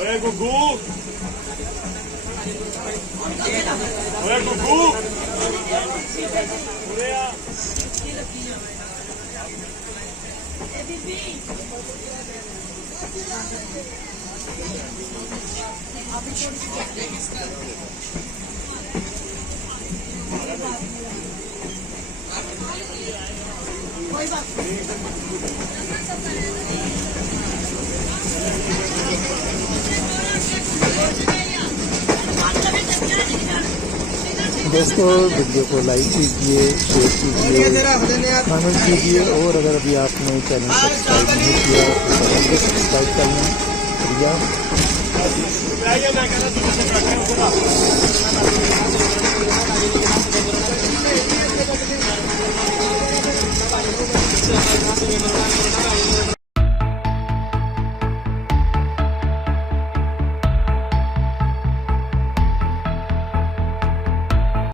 ਓਏ ਗੁੱਗੂ ਓਏ ਗੁੱਗੂ ਉਰੇ ਆ दोस्तों वीडियो को लाइक कीजिए, शेयर कीजिए, कमेंट कीजिए और अगर अभी आपने चैनल सब्सक्राइब नहीं किया तो चैनल को सब्सक्राइब कर लें।